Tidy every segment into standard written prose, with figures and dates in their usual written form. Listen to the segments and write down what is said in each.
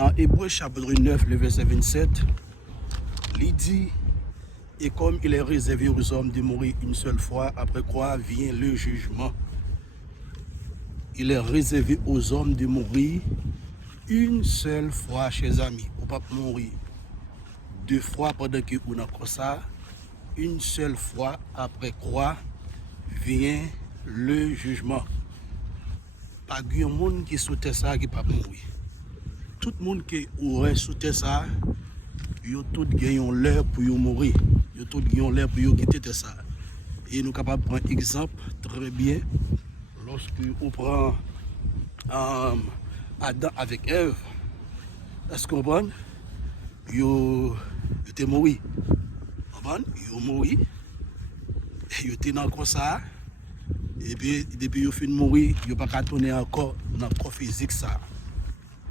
Dans Hébreux chapitre 9, le verset 27, il dit, et comme il est réservé aux hommes de mourir une seule fois, après quoi vient le jugement. Il est réservé aux hommes de mourir une seule fois, chers amis. On ne peut pas mourir deux fois pendant que on a comme ça. Une seule fois, après quoi vient le jugement. Pas de monde qui sautait ça qui ne peut pas mourir. Tout le monde qui aurait sauté ça, ils ont tous gagné l'heure pour mourir. Ils ont tous gagné l'heure pour quitter ça. Et nous sommes capables de prendre exemple très bien lorsque on prend Adam avec Ève. Est-ce qu'on comprend? Ils étaient morts. Ils ont mouru. Ils étaient dans le corps ça. Et puis, depuis qu'ils ont fini de mourir, ils n'ont pas tourner encore dans le corps physique ça.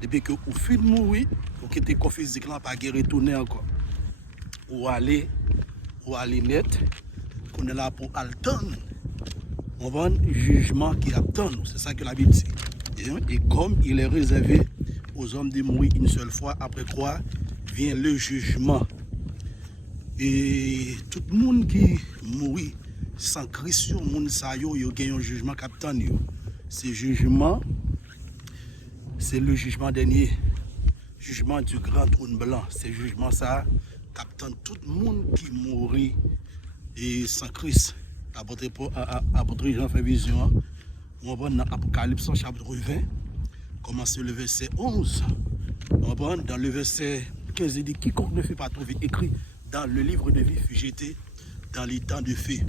Depuis que vous finissez de mourir, vous quittez le corps physique là, pas retourner encore. Ou aller net, qu'on est là pour attendre. On va un jugement qui attend. C'est ça que la Bible dit. Et comme il est réservé aux hommes de mourir une seule fois, après quoi vient le jugement. Et tout le monde qui mourit sans Christ, le monde ça yo gagne un jugement qui attend. Ce jugement, c'est le jugement dernier. Jugement du grand trône blanc. C'est jugement ça qui attend tout le monde qui mourit et sans Christ. Apôtre Jean fait vision. On va dans Apocalypse chapitre 20, commencer le verset 11. On va dans le verset 15, il dit quiconque ne fait pas trouver écrit dans le livre de vie fut jeté dans les temps de feu.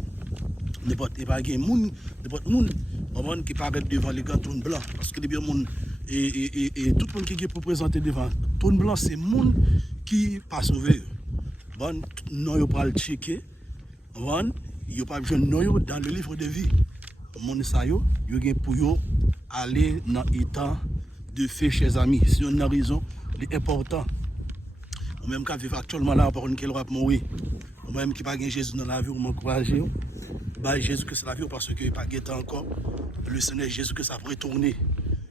N'importe pas de monde qui paraît devant les grands trônes blancs. Parce que les monde et tout le monde qui est pour présenter devant le trône blanc, c'est le monde qui pas sauvé. Bon, non, il pas le checker. Bon, il n'y a pas besoin de nous dans le livre de vie. Le monde ça yo, il y a pour aller dans les temps de feu, chers amis. Si on a raison, c'est important. Ou même qui vivent actuellement là, par contre, qui va mourir. Ou même qui n'a pas Jésus dans la vie, ou m'encourager. Bah, Jésus que c'est la vie parce qu'il n'y a pas encore. Le Seigneur Jésus que ça va retourner.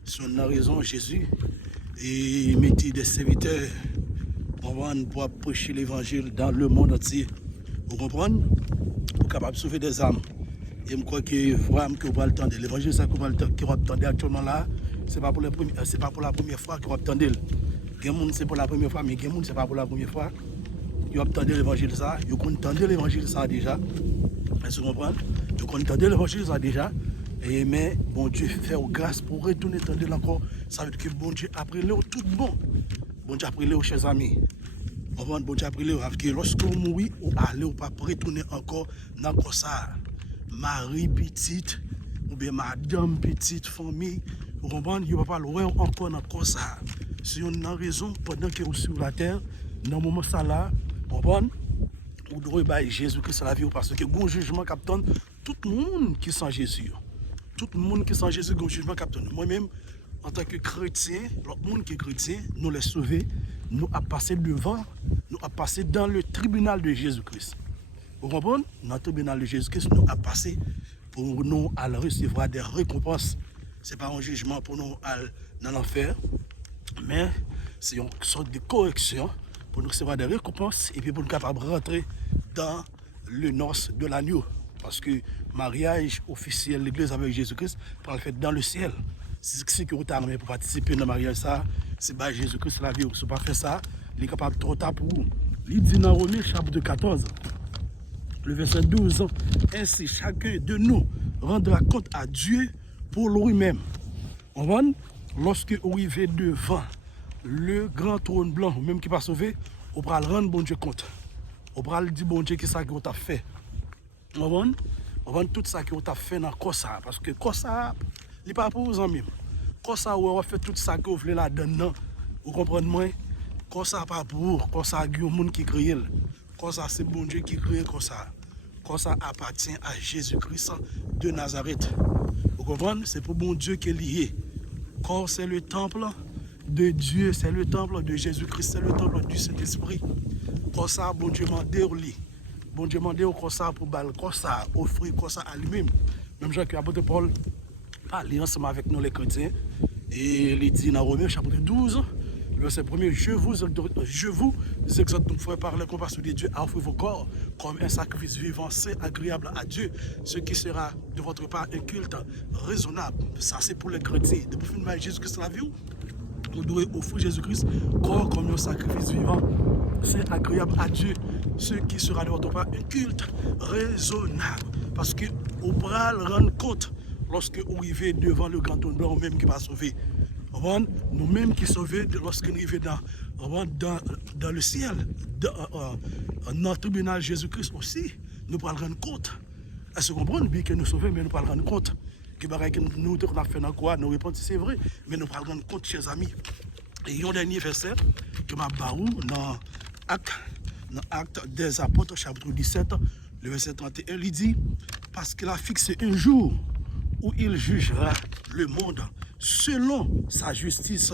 Si on a raison, Jésus, et mettez des serviteurs pour prêcher l'évangile dans le monde entier. Vous comprenez? Pour capable de sauver des âmes. Et je crois que vraiment que vous va attendre. L'évangile, ça qu'on va attendre actuellement là, c'est pas pour la première fois qu'on va attendre. Quelqu'un c'est pour la première fois, mais quelqu'un c'est pas pour la première fois. Vous attendez l'évangile ça, vous entendez l'évangile ça déjà. Est-ce que vous comprenez? Vous entendez l'évangile ça déjà. Et mais bon Dieu fait grâce pour retourner attendre encore. Ça veut dire que bon Dieu après le tout bon. Bon Dieu après le chers amis. Bon Dieu après le parce que lorsqu'on mourit, on allait ou pas retourner encore dans quoi ça. Marie petite ou bien madame petite famille, vous comprenez, il ne va pas le voir encore dans quoi ça. Si on a raison, pendant que vous êtes sur la terre, dans le moment ça là, vous comprenez, vous devez bailler Jésus Christ la vie parce que bon jugement captain tout le monde qui sent Jésus. Tout le monde qui sent Jésus, bon jugement captain. Moi-même, en tant que chrétien, l'autre monde qui est chrétien, nous les sauver, nous a passé devant, nous a passé dans le tribunal de Jésus-Christ. Vous comprenez? Dans le tribunal de Jésus-Christ, nous a passé pour nous à recevoir des récompenses. Ce n'est pas un jugement pour nous dans l'enfer, mais c'est une sorte de correction pour nous recevoir des récompenses et puis pour nous capables de rentrer dans le noces de l'agneau. Parce que mariage officiel de l'Église avec Jésus-Christ pour le faire dans le ciel. Si vous êtes armé pour participer dans le mariage, c'est pas Jésus-Christ la vie. Si vous ne pas faire ça, il est capable de trop tard pour vous. Il dit dans Romains chapitre 14. Le verset 12, ainsi chacun de nous rendra compte à Dieu pour lui-même. On voit, lorsque vous arrivez devant le grand trône blanc, même qui va sauver, on va rendre bon Dieu compte. On va dire bon Dieu qui ça que vous avez fait. On voit tout ça que vous avez fait dans le ça. Parce que ça, il n'est pas pour vous en même. Ça, vous avez fait tout ça que vous voulez là-dedans. Vous comprenez moi? Ça, pas pour vous. Ça, il y a un monde qui crée. Ça, c'est bon Dieu qui crée ça. Ça appartient à Jésus-Christ de Nazareth. Vous comprenez? C'est pour bon Dieu qui est lié. C'est le temple de Dieu, c'est le temple de Jésus-Christ, c'est le temple du Saint-Esprit. Ça, bon Dieu m'a déroulé. Bon Dieu m'a dit ça pour balle, ça, offrir ça à lui-même. Même Jean que l'apôtre Paul parle ensemble avec nous les chrétiens. Et il dit dans Romains chapitre 12, Le verset 1er, je vous exhorte donc, frères, par la compassion de Dieu, à offrir vos corps comme un sacrifice vivant, saint, agréable à Dieu, ce qui sera de votre part un culte raisonnable. Ça, c'est pour les chrétiens. Depuis le film de Jésus-Christ la vie, vous devez offrir Jésus-Christ corps comme un sacrifice vivant, saint, agréable à Dieu, ce qui sera de votre part un culte raisonnable. Parce que vous pourrez rendre compte lorsque vous arrivez devant le grand trône blanc, vous-même qui va sauver. Nous-mêmes qui sommes sauvés lorsque nous arrivons dans le ciel, dans le tribunal Jésus-Christ aussi, nous pourrons rendre compte. Est-ce que vous comprenez bien que nous sommes sauvés, mais nous pourrons rendre compte que nous avons fait dans quoi, nous répondons c'est vrai, mais nous pourrons rendre compte, chers amis. Et il y a un dernier verset que m'a barou dans Actes des Apôtres, chapitre 17, le verset 31, il dit, parce qu'il a fixé un jour où il jugera le monde selon sa justice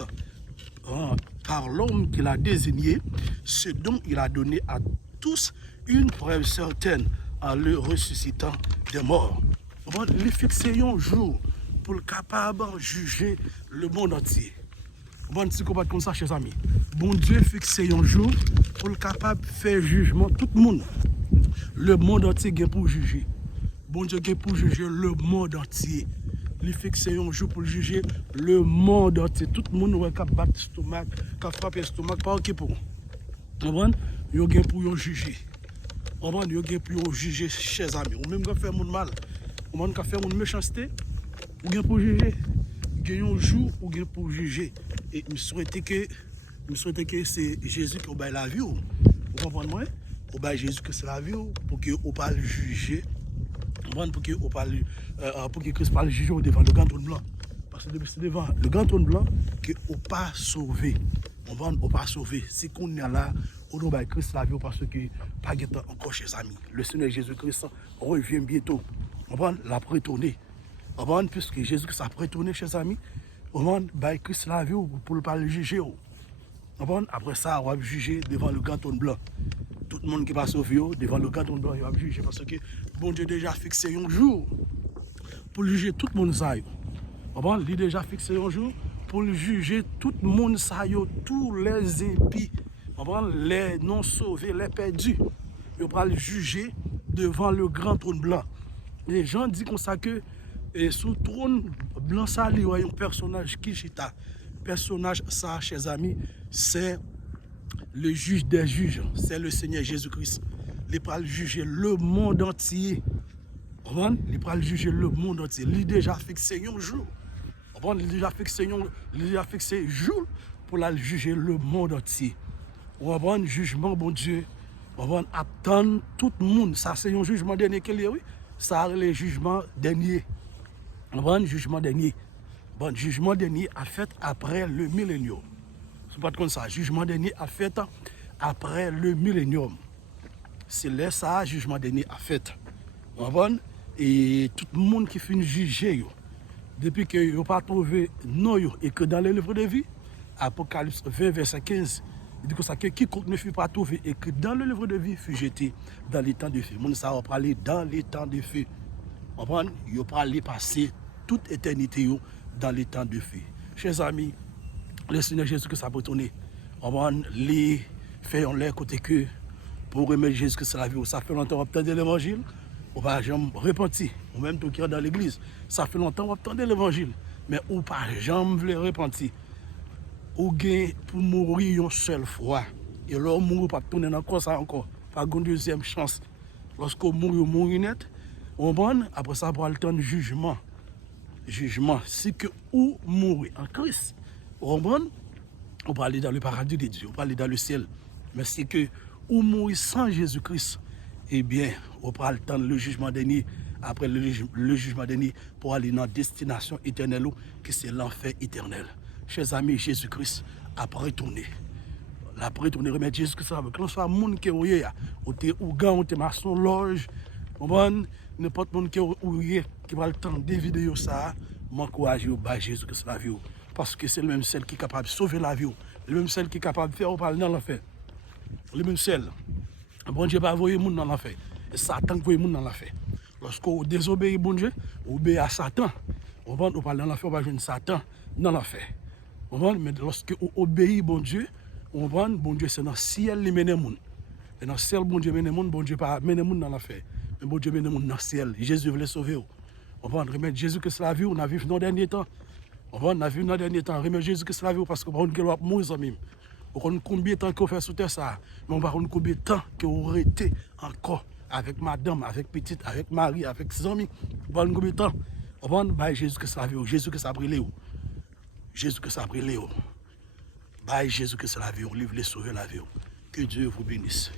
par l'homme qu'il a désigné, ce dont il a donné à tous une preuve certaine en le ressuscitant des morts. Il fixé un jour pour le capable de juger le monde entier. Bon, si vous comme ça, chers amis, bon Dieu fixé un jour pour le capable de faire jugement tout le monde. Le monde entier est pour juger. Bon Dieu est pour juger le monde entier. Il fixe un jour pour juger le monde entier. Tout le monde qui battre l'estomac, qui frappe l'estomac, pas ok pour. Vous comprenez? Il y a pour juger. Vous comprenez? Il y a pour juger, chers amis. Ou même quand fait mon mal, ou même quand fait mon méchanceté, ou bien pour juger. Il y a un jour où il y a pour juger. Et je souhaite que c'est Jésus qui a la vie. Vous comprenez moi? Jésus que c'est la vie pour que vous puissiez juger. Pour que Christ parle juger devant le grand trône blanc. Parce que c'est devant le grand trône blanc que vous pas sauvé. On va pas sauvé. Si on est là, on doit Christ la vie parce que pas encore chers amis. Le Seigneur Jésus-Christ revient bientôt. On va la retourner. On va puisque Jésus-Christ a retourné chers amis. On va Christ la vie pour ne pas le juger. Après ça, on va juger devant le grand trône blanc. Tout le monde qui va sauver devant le grand trône blanc, il va juger parce que bon Dieu déjà fixé un jour pour juger tout le monde ça. Il a déjà fixé un jour pour juger tout le monde ça, tous les impies, les non sauvés, les perdus. Il va le juger devant le grand trône blanc. Les gens disent comme ça que sous le trône blanc ça, il y a un personnage qui chita. Personnage ça, chers amis, c'est le juge des juges, c'est le Seigneur Jésus-Christ. Il va juger le monde entier. Il va juger le monde entier. Il a déjà fixé un jour. Il a déjà fixé un jour pour juger le monde entier. On va un jugement, bon Dieu. On va attendre tout le monde. Ça, c'est un jugement dernier qu'il y a, oui. Ça, c'est le jugement dernier. On va un jugement dernier. Bon, jugement dernier a fait après le millénium. C'est pas comme ça. Jugement dernier a fait après le millénium. C'est là ça, jugement dernier a fait. Et tout le monde qui finit juger, depuis que vous pas trouvé non et que dans le livre de vie, Apocalypse 20, verset 15, il dit que quiconque ne fut pas trouvé et que dans le livre de vie fut jeté dans les temps de feu. Mon ça va parler dans les temps de feu. Il va parler passer toute éternité dans les temps de feu. Chers amis, le Seigneur Jésus que ça peut tourner. On va les faire en l'air côté que pour remettre Jésus que c'est la vie. Ça fait longtemps qu'on obtient l'évangile. On va jamais repentir. Ou même tout qui est dans l'église. Ça fait longtemps qu'on obtient l'évangile. Mais on pas jamais repentir. Ou gain pour mourir une seule fois. Et là, on ne mourra pas tourner dans ça encore. Pas une deuxième chance. Lorsqu'on mourit net, on va après ça pour le temps de jugement. Jugement. Si que ou mourir en Christ. On va aller dans le paradis de Dieu, on va aller dans le ciel. Mais si que ou mourir sans Jésus-Christ, eh bien, on va attendre le jugement dernier, après le jugement dernier, pour aller dans la destination éternelle, qui c'est l'enfer éternel. Chers amis, Jésus-Christ a retourné. La retourné, remettre Jésus-Christ avec l'on soit monde qui est ou ougan, ou maçon, loge, n'importe monde qui est qui va le temps de vidéo ça, m'encourage à Jésus-Christ la vie. Parce que c'est le même celle qui est capable de sauver la vie. Le même celle qui est capable de faire au parler dans l'enfer. Le même celle. Bon Dieu va envoyer les gens dans l'enfer. Et Satan va envoyer les gens dans l'enfer. Lorsqu'on désobéit bon Dieu, on obéit à Satan. On va parler dans l'enfer, on va jouer Satan dans l'enfer. Mais lorsque vous obéissez, bon Dieu, bon Dieu, c'est dans le ciel qui mène le monde. Et dans le ciel, bon Dieu mène le monde, bon Dieu pas mène le monde dans l'affaire. Mais bon Dieu mène le monde dans le ciel. Jésus voulait sauver. Remettre Jésus que la vie, on a vécu dans le dernier temps. On a vécu dans le dernier temps. Remettre Jésus que la vie parce que on va mourir même. On connaît combien de temps qu'on fait sous terre ça. Mais on va connaître combien de temps qu'on aurait été encore avec madame, avec petite, avec mari, avec ses amis. On va combien de temps. On va Jésus que la vie, Jésus que ça a brûlé. Jésus que ça a brûlé. Jésus que c'est la vie, livre les sauver la vie. Que Dieu vous bénisse.